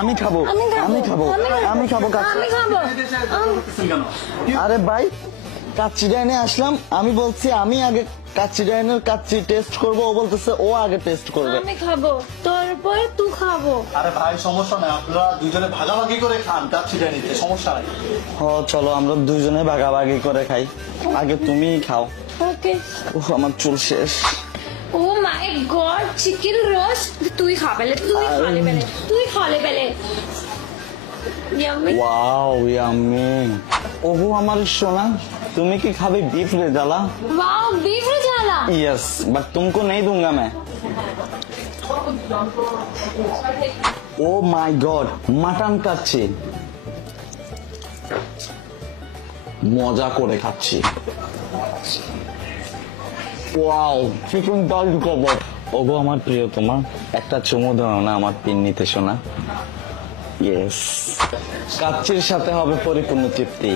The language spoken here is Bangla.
আমি খাবো আমি খাবো আমি খাবো আমি খাবো। আরে ভাই কাচ্চি ডাইনে আসলাম, আমি বলছি আমি আগে কাচ্চি ডাইনের কাচ্চি টেস্ট করব, ও বলতেছে ও আগে টেস্ট করবে। আমি খাবো, তারপরে তুই খাবো। আরে ভাই সমস্যা নাই, আপনারা দুজনে ভাগাভাগি করে খান কাচ্চি ডাইনিতে, সমস্যা নাই। ও চলো আমরা দুজনে ভাগাভাগি করে খাই, আগে তুমিই খাও। ওকে। উফ, আমার চুল শেষ। Oh my God, chicken roast তুই খাবেলে, তুই খালে বেলে, তুই খালে বেলে। ইয়াম্মি। Wow yummy. ওহো আমার সোনা, তুমি কি খাবে beef rezala? Wow beef rezala. Yes but तुमको नहीं दूंगा मैं। ओ माय गॉड, মাটন খাচ্ছি, মজা করে খাচ্ছি। ওয়াও চিকেন ডাল কাবাব। ওগো আমার প্রিয়, তোমার একটা চুমু দাও না আমার পিন্নিতে সোনা। ইয়েস, কাচ্চির সাথে হবে পরিপূর্ণ তৃপ্তি।